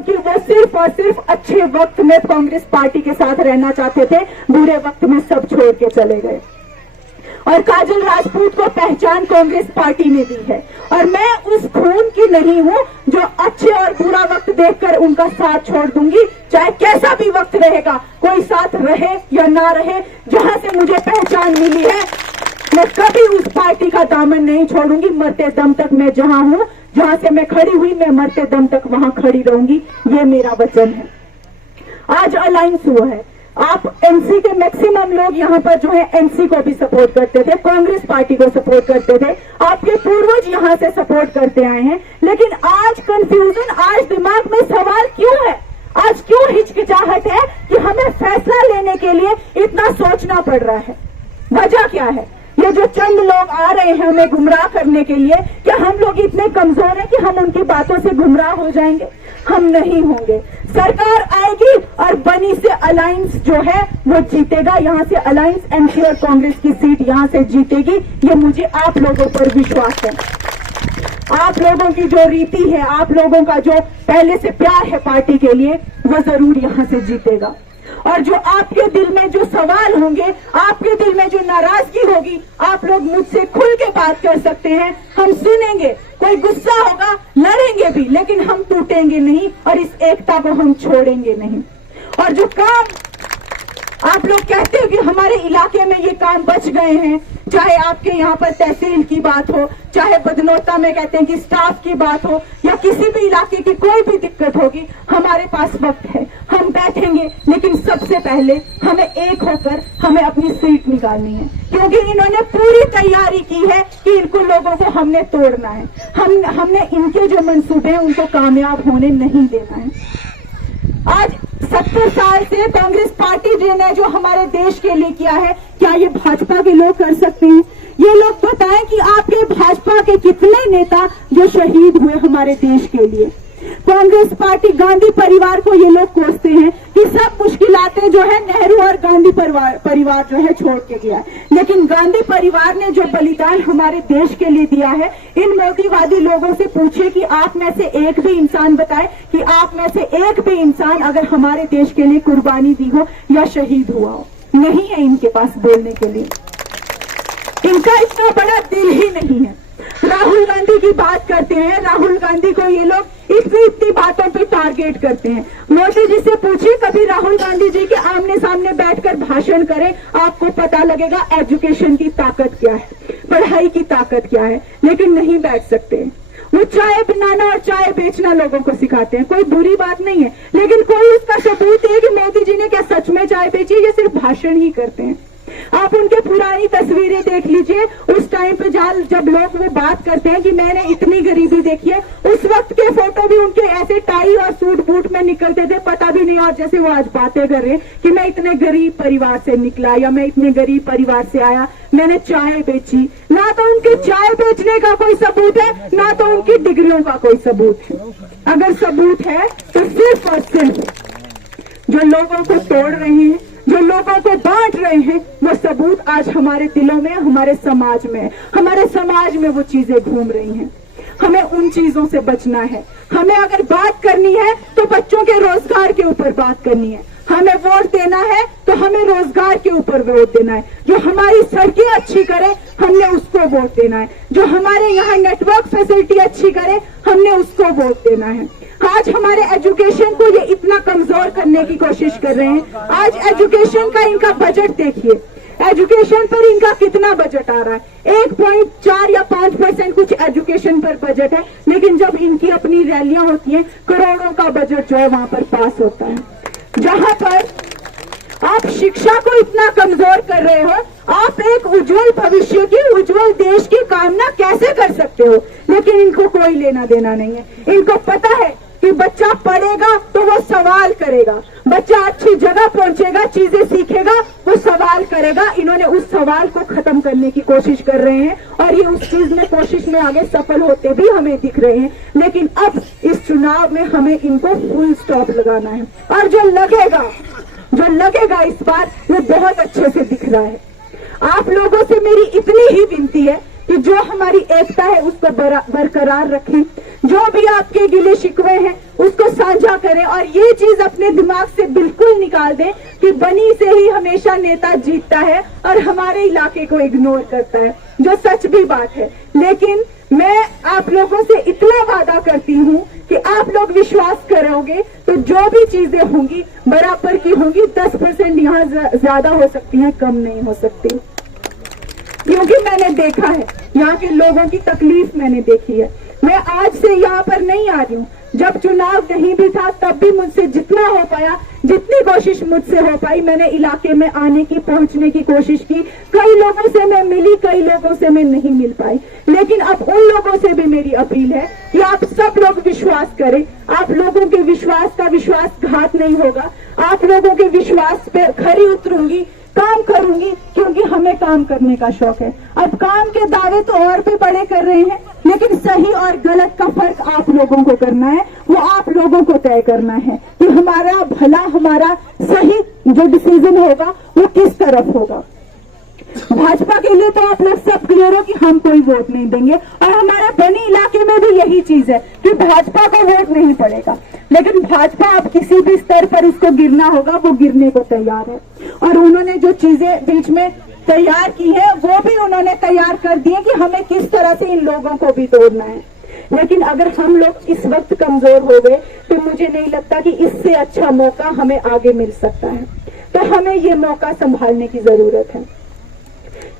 क्योंकि वो सिर्फ और सिर्फ अच्छे वक्त में कांग्रेस पार्टी के साथ रहना चाहते थे, बुरे वक्त में सब छोड़ के चले गए। और काजल राजपूत को पहचान कांग्रेस पार्टी ने दी है, और मैं उस खून की नहीं हूं जो अच्छे और बुरा वक्त देखकर उनका साथ छोड़ दूंगी। चाहे कैसा भी वक्त रहेगा, कोई साथ रहे या ना रहे, जहां से मुझे पहचान मिली है मैं कभी उस पार्टी का दामन नहीं छोड़ूंगी। मरते दम तक मैं जहां हूं, जहां से मैं खड़ी हुई, मैं मरते दम तक वहां खड़ी रहूंगी, ये मेरा वचन है। आज अलायंस हुआ है, आप एनसी के मैक्सिमम लोग यहाँ पर जो है एनसी को भी सपोर्ट करते थे, कांग्रेस पार्टी को सपोर्ट करते थे, आपके पूर्वज यहाँ से सपोर्ट करते आए हैं। लेकिन आज कंफ्यूजन, आज दिमाग में सवाल क्यों है, आज क्यों हिचकिचाहट है कि हमें फैसला लेने के लिए इतना सोचना पड़ रहा है? वजह क्या है? ये जो चंद लोग आ रहे हैं हमें गुमराह करने के लिए, क्या हम लोग इतने कमजोर हैं कि हम उनकी बातों से गुमराह हो जाएंगे? हम नहीं होंगे। सरकार आएगी और बनी से अलायंस जो है वो जीतेगा। यहाँ से अलायंस एनसीआर कांग्रेस की सीट यहाँ से जीतेगी, ये मुझे आप लोगों पर विश्वास है। आप लोगों की जो रीति है, आप लोगों का जो पहले से प्यार है पार्टी के लिए, वो जरूर यहाँ से जीतेगा। और जो आपके दिल में जो सवाल होंगे, आपके दिल में जो नाराजगी होगी, आप लोग मुझसे खुल के बात कर सकते हैं, हम सुनेंगे। कोई गुस्सा होगा, लड़ेंगे भी, लेकिन हम टूटेंगे नहीं और इस एकता को हम छोड़ेंगे नहीं। और जो काम आप लोग कहते हो कि हमारे इलाके में ये काम बच गए हैं, चाहे आपके यहाँ पर तहसील की बात हो, चाहे बदनौता में कहते हैं कि स्टाफ की बात हो, या किसी भी इलाके की कोई भी दिक्कत होगी, हमारे पास वक्त है, हम बैठेंगे। लेकिन सबसे पहले हमें एक होकर हमें अपनी सीट निकालनी है, क्योंकि इन्होंने पूरी तैयारी की है कि इनको लोगों को हमने तोड़ना है। हमने इनके जो मंसूबे हैं उनको कामयाब होने नहीं देना है। आज 70 साल से कांग्रेस पार्टी ने जो हमारे देश के लिए किया है, क्या ये भाजपा के लोग कर सकते हैं? ये लोग बताएं कि आपके भाजपा के कितने नेता जो शहीद हुए हमारे देश के लिए। कांग्रेस पार्टी, गांधी परिवार को ये लोग कोसते हैं कि सब मुश्किलातें जो है नेहरू और गांधी परिवार जो है छोड़ के गया है। लेकिन गांधी परिवार ने जो बलिदान हमारे देश के लिए दिया है, इन मोदीवादी लोगों से पूछे कि आप में से एक भी इंसान बताए कि आप में से एक भी इंसान अगर हमारे देश के लिए कुर्बानी दी हो या शहीद हुआ हो। नहीं है इनके पास बोलने के लिए, इनका इतना बड़ा दिल ही नहीं है। राहुल गांधी की बात करते हैं, राहुल गांधी को ये लोग इतनी बातों पे टारगेट करते हैं। मोदी जी से पूछिए, कभी राहुल गांधी जी के आमने सामने बैठकर भाषण करें, आपको पता लगेगा एजुकेशन की ताकत क्या है, पढ़ाई की ताकत क्या है। लेकिन नहीं बैठ सकते। वो चाय बनाना और चाय बेचना लोगों को सिखाते हैं, कोई बुरी बात नहीं है, लेकिन कोई उसका सबूत है कि मोदी जी ने क्या सच में चाय बेची, या सिर्फ भाषण ही करते हैं। आप उनके पुरानी तस्वीरें देख लीजिए, उस टाइम पे जब लोग वो बात करते हैं कि मैंने इतनी गरीबी देखी है, उस वक्त के फोटो भी उनके ऐसे टाई और सूट बूट में निकलते थे, पता भी नहीं। और जैसे वो आज बातें कर रहे हैं कि मैं इतने गरीब परिवार से निकला, या मैं इतने गरीब परिवार से आया, मैंने चाय बेची। ना तो उनके चाय बेचने का कोई सबूत है, ना तो उनकी डिग्रियों का कोई सबूत है। अगर सबूत है तो सिर्फ और सिर्फ जो लोगों को तोड़ रहे हैं, जो लोगों को बांट रहे हैं, वो सबूत आज हमारे दिलों में, हमारे समाज में, हमारे समाज में वो चीजें घूम रही हैं। हमें उन चीजों से बचना है। हमें अगर बात करनी है तो बच्चों के रोजगार के ऊपर बात करनी है। हमें वोट देना है तो हमें रोजगार के ऊपर वोट देना है। जो हमारी सड़कें अच्छी करे, हमने उसको वोट देना है। जो हमारे यहाँ नेटवर्क फैसिलिटी अच्छी करे, हमने उसको वोट देना है। आज हमारे एजुकेशन को ये इतना कमजोर करने की कोशिश कर रहे हैं। आज एजुकेशन का इनका बजट देखिए, एजुकेशन पर इनका कितना बजट आ रहा है, 1.4 या 5% कुछ एजुकेशन पर बजट है। लेकिन जब इनकी अपनी रैलियां होती हैं, करोड़ों का बजट जो है वहां पर पास होता है। जहां पर आप शिक्षा को इतना कमजोर कर रहे हो, आप एक उज्जवल भविष्य की, उज्जवल देश की कामना कैसे कर सकते हो? लेकिन इनको कोई लेना देना नहीं है। इनको पता है कि बच्चा पढ़ेगा तो वो सवाल करेगा, बच्चा अच्छी जगह पहुंचेगा, चीजें सीखेगा, वो सवाल करेगा। इन्होंने उस सवाल को खत्म करने की कोशिश कर रहे हैं, और ये उस चीज में कोशिश में आगे सफल होते भी हमें दिख रहे हैं। लेकिन अब इस चुनाव में हमें इनको फुल स्टॉप लगाना है, और जो लगेगा इस बार वो बहुत अच्छे से दिख रहा है। आप लोगों से मेरी इतनी ही विनती है कि जो हमारी एकता है उसको बरकरार रखें, जो भी आपके गिले शिकवे हैं उसको साझा करें और ये चीज अपने दिमाग से बिल्कुल निकाल दें कि बनी से ही हमेशा नेता जीतता है और हमारे इलाके को इग्नोर करता है, जो सच भी बात है। लेकिन मैं आप लोगों से इतना वादा करती हूँ कि आप लोग विश्वास करोगे तो जो भी चीजें होंगी बराबर की होंगी। 10% यहाँ ज्यादा हो सकती हैं, कम नहीं हो सकती, क्योंकि मैंने देखा है यहाँ के लोगों की तकलीफ मैंने देखी है। मैं आज से यहाँ पर नहीं आ रही हूँ, जब चुनाव नहीं भी था तब भी मुझसे जितना हो पाया, जितनी कोशिश मुझसे हो पाई, मैंने इलाके में आने की, पहुंचने की कोशिश की। कई लोगों से मैं मिली, कई लोगों से मैं नहीं मिल पाई, लेकिन अब उन लोगों से भी मेरी अपील है कि आप सब लोग विश्वास करें। आप लोगों के विश्वास का विश्वासघात नहीं होगा, आप लोगों के विश्वास पे खरी उतरूंगी, काम करूंगी, क्योंकि हमें काम करने का शौक है। अब काम के दावे तो और भी बड़े कर रहे हैं, लेकिन सही और गलत का फर्क आप लोगों को करना है, वो आप लोगों को तय करना है कि हमारा भला, हमारा सही जो डिसीजन होगा वो किस तरफ होगा। भाजपा के लिए तो आप लोग सब क्लियर हो कि हम कोई वोट नहीं देंगे, और हमारे बनी इलाके में भी यही चीज है कि भाजपा का वोट नहीं पड़ेगा। लेकिन भाजपा अब किसी भी स्तर पर उसको गिरना होगा, वो गिरने को तैयार है, और उन्होंने जो चीजें बीच में तैयार की है वो भी उन्होंने तैयार कर दी है कि हमें किस तरह से इन लोगों को भी तोड़ना है। लेकिन अगर हम लोग इस वक्त कमजोर हो गए तो मुझे नहीं लगता कि इससे अच्छा मौका हमें आगे मिल सकता है। तो हमें ये मौका संभालने की जरूरत है।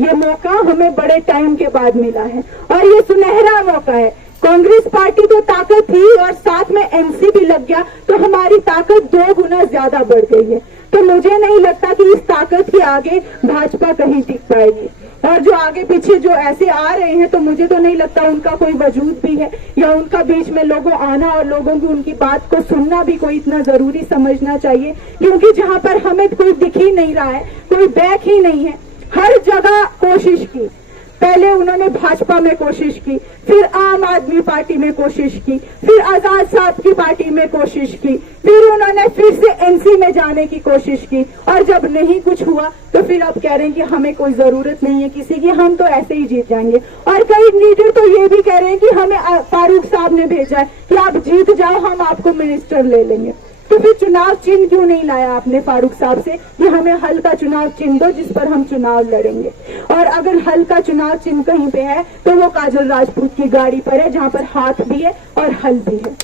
ये मौका हमें बड़े टाइम के बाद मिला है और ये सुनहरा मौका है। कांग्रेस पार्टी तो ताकत थी और साथ में एनसीपी लग गया तो हमारी ताकत 2 गुना ज्यादा बढ़ गई है। तो मुझे नहीं लगता कि इस ताकत के आगे भाजपा कहीं टिक पाएगी। और जो आगे पीछे जो ऐसे आ रहे हैं तो मुझे तो नहीं लगता उनका कोई वजूद भी है, या उनका बीच में लोगों आना और लोगों की उनकी बात को सुनना भी कोई इतना जरूरी समझना चाहिए। क्योंकि जहां पर हमें कोई दिख ही नहीं रहा है, कोई बैक ही नहीं है, हर जगह कोशिश की। पहले उन्होंने भाजपा में कोशिश की, फिर आम आदमी पार्टी में कोशिश की, फिर आजाद साहब की पार्टी में कोशिश की, फिर उन्होंने फिर से एनसी में जाने की कोशिश की, और जब नहीं कुछ हुआ तो फिर अब कह रहे हैं कि हमें कोई जरूरत नहीं है किसी की, हम तो ऐसे ही जीत जाएंगे। और कई लीडर तो ये भी कह रहे हैं कि हमें फारूक साहब ने भेजा है कि आप जीत जाओ, हम आपको मिनिस्टर ले लेंगे। तो फिर चुनाव चिन्ह क्यों नहीं लाया आपने फारूक साहब से कि हमें हल का चुनाव चिन्ह दो जिस पर हम चुनाव लड़ेंगे। और अगर हल का चुनाव चिन्ह कहीं पे है तो वो काजल राजपूत की गाड़ी पर है, जहां पर हाथ भी है और हल भी है।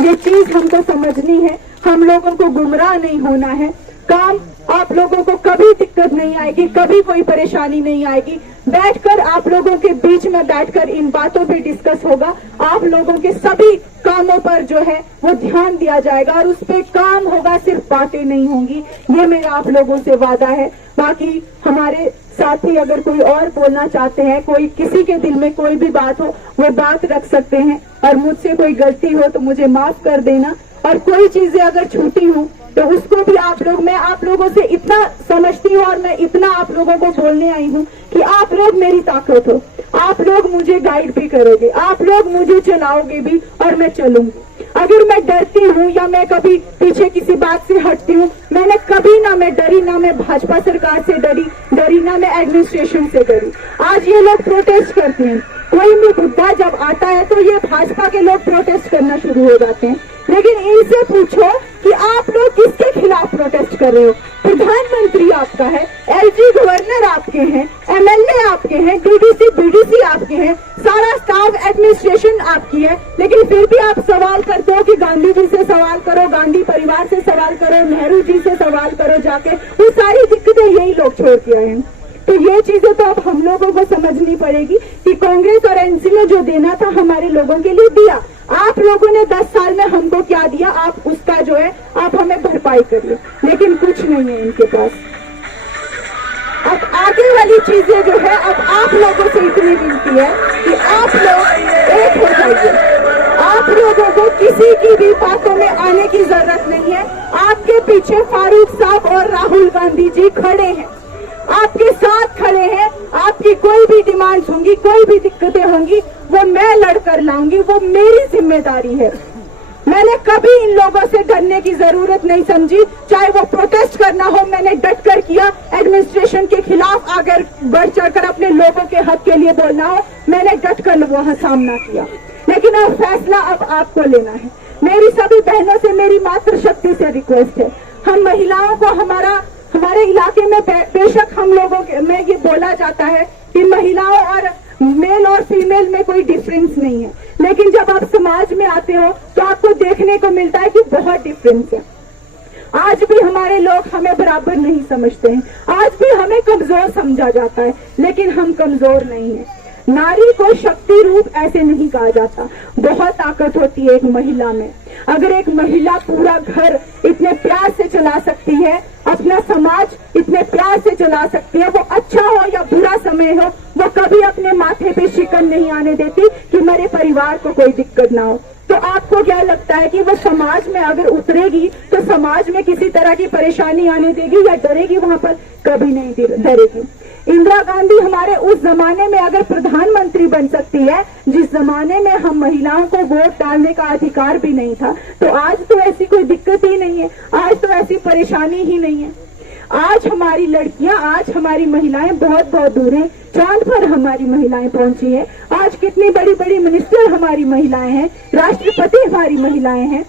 ये चीज हमको समझनी है, हम लोगों को गुमराह नहीं होना है। काम आप लोगों को कभी दिक्कत नहीं आएगी, कभी कोई परेशानी नहीं आएगी। बैठकर आप लोगों के बीच में बैठकर इन बातों पे डिस्कस होगा, आप लोगों के सभी कामों पर जो है वो ध्यान दिया जाएगा और उस पे काम होगा, सिर्फ बातें नहीं होंगी। ये मेरा आप लोगों से वादा है। बाकी हमारे साथी अगर कोई और बोलना चाहते हैं, कोई किसी के दिल में कोई भी बात हो वो बात रख सकते हैं, और मुझसे कोई गलती हो तो मुझे माफ कर देना, और कोई चीजें अगर छूटी हूँ तो उसको भी आप लोग, मैं आप लोगों से इतना समझती हूँ और मैं इतना आप लोगों को बोलने आई हूँ कि आप लोग मेरी ताकत हो, आप लोग मुझे गाइड भी करोगे, आप लोग मुझे चलाओगे भी और मैं चलूंगी। अगर मैं डरती हूँ या मैं कभी पीछे किसी बात से हटती हूँ, मैंने कभी ना मैं डरी, ना मैं भाजपा सरकार से डरी ना मैं एडमिनिस्ट्रेशन से डरी। आज ये लोग प्रोटेस्ट करते हैं, कोई भी मुद्दा जब आता है तो ये भाजपा के लोग प्रोटेस्ट करना शुरू हो जाते हैं। लेकिन इनसे पूछो कि आप लोग किसके खिलाफ प्रोटेस्ट कर रहे हो? प्रधानमंत्री आपका है, एलजी गवर्नर आपके हैं, एमएलए आपके हैं, डीडीसी बीडीसी आपके हैं, सारा स्टाफ एडमिनिस्ट्रेशन आपकी है, लेकिन फिर भी आप सवाल करते हो कि गांधी जी से सवाल करो, गांधी परिवार से सवाल करो, नेहरू जी से सवाल करो जाके। वो सारी दिक्कतें यही लोग छोड़ के आए हैं। तो ये चीजें तो अब हम लोगों को समझनी पड़ेगी कि कांग्रेस और एनसी ने जो देना था हमारे लोगों के लिए दिया। आप लोगों ने 10 साल में हमको क्या दिया, आप उसका जो है आप हमें भरपाई करिए, लेकिन कुछ नहीं है इनके पास। अब आगे वाली चीजें जो है अब आप लोगों से इतनी विनती है कि आप लोग एक हो जाइए। आप लोगों को किसी की भी बातों में आने की जरूरत नहीं है। आपके पीछे फारूक साहब और राहुल गांधी जी खड़े हैं, आपके साथ खड़े हैं। आपकी कोई भी डिमांड्स होंगी, कोई भी दिक्कतें होंगी, वो मैं लड़कर लाऊंगी, वो मेरी जिम्मेदारी है। मैंने कभी इन लोगों से डरने की जरूरत नहीं समझी, चाहे वो प्रोटेस्ट करना हो मैंने डट कर किया, एडमिनिस्ट्रेशन के खिलाफ अगर बढ़ चढ़कर अपने लोगों के हक के लिए बोलना हो मैंने डट कर वहां सामना किया। लेकिन अब फैसला अब आपको लेना है। मेरी सभी बहनों से मेरी मातृशक्ति से रिक्वेस्ट है, हम महिलाओं को हमारे इलाके में बेशक हम लोगों में ये बोला जाता है कि महिलाओं और मेल और फीमेल में कोई डिफरेंस नहीं है, लेकिन जब आप समाज में आते हो तो आपको देखने को मिलता है कि बहुत डिफरेंस है। आज भी हमारे लोग हमें बराबर नहीं समझते हैं, आज भी हमें कमजोर समझा जाता है, लेकिन हम कमजोर नहीं हैं। नारी को शक्ति रूप ऐसे नहीं कहा जाता, बहुत ताकत होती है एक महिला में। अगर एक महिला पूरा घर इतने प्यार से चला सकती है, अपना समाज इतने प्यार से चला सकती है, वो अच्छा हो या बुरा समय हो, वो कभी अपने माथे पे शिकन नहीं आने देती कि मेरे परिवार को कोई दिक्कत ना हो। तो आपको क्या लगता है कि वो समाज में अगर उतरेगी तो समाज में किसी तरह की परेशानी आने देगी या डरेगी? वहां पर कभी नहीं डरेगी। इंदिरा गांधी हमारे उस जमाने में अगर प्रधानमंत्री बन सकती है जिस जमाने में हम महिलाओं को वोट डालने का अधिकार भी नहीं था, तो आज तो ऐसी कोई दिक्कत ही नहीं है, आज तो ऐसी परेशानी ही नहीं है। आज हमारी लड़कियां, आज हमारी महिलाएं बहुत बहुत दूर हैं, चांद पर हमारी महिलाएं पहुंची है। आज कितनी बड़ी बड़ी मिनिस्टर हमारी महिलाएं हैं, राष्ट्रपति हमारी महिलाएं हैं।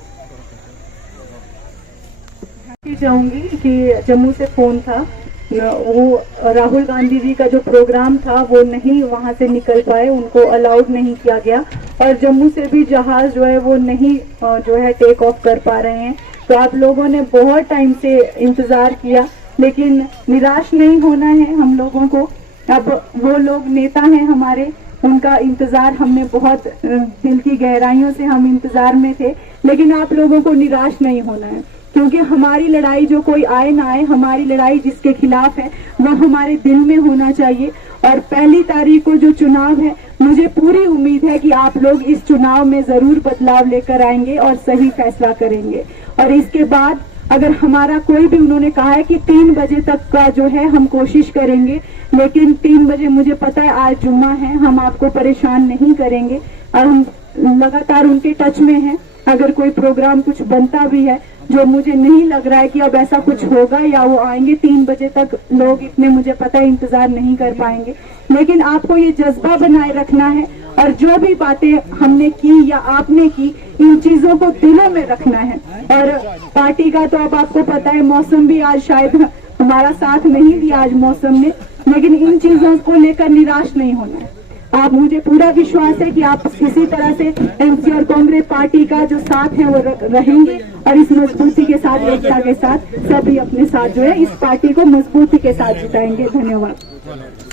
चाहूंगी कि जम्मू से फोन था, वो राहुल गांधी जी का जो प्रोग्राम था वो नहीं वहां से निकल पाए, उनको अलाउड नहीं किया गया, और जम्मू से भी जहाज जो है वो नहीं जो है टेक ऑफ कर पा रहे हैं। तो आप लोगों ने बहुत टाइम से इंतजार किया, लेकिन निराश नहीं होना है हम लोगों को। अब वो लोग नेता हैं हमारे, उनका इंतजार हमने बहुत दिल की गहराइयों से हम इंतजार में थे, लेकिन आप लोगों को निराश नहीं होना है, क्योंकि हमारी लड़ाई जो कोई आए ना आए, हमारी लड़ाई जिसके खिलाफ है वो हमारे दिल में होना चाहिए। और 1 तारीख को जो चुनाव है, मुझे पूरी उम्मीद है कि आप लोग इस चुनाव में जरूर बदलाव लेकर आएंगे और सही फैसला करेंगे। और इसके बाद अगर हमारा कोई भी, उन्होंने कहा है कि 3 बजे तक का जो है हम कोशिश करेंगे, लेकिन 3 बजे मुझे पता है आज जुम्मा है, हम आपको परेशान नहीं करेंगे और हम लगातार उनके टच में हैं। अगर कोई प्रोग्राम कुछ बनता भी है, जो मुझे नहीं लग रहा है कि अब ऐसा कुछ होगा या वो आएंगे 3 बजे तक, लोग इतने मुझे पता है इंतजार नहीं कर पाएंगे, लेकिन आपको ये जज्बा बनाए रखना है और जो भी बातें हमने की या आपने की, इन चीजों को दिलों में रखना है। और पार्टी का तो अब आपको पता है, मौसम भी आज शायद हमारा साथ नहीं दिया आज मौसम ने, लेकिन इन चीजों को लेकर निराश नहीं होना है। आप, मुझे पूरा विश्वास है कि आप किसी तरह से एमसी और कांग्रेस पार्टी का जो साथ है वो रहेंगे और इस मजबूती के साथ, एकता के साथ सभी अपने साथ जो है इस पार्टी को मजबूती के साथ जिताएंगे। धन्यवाद।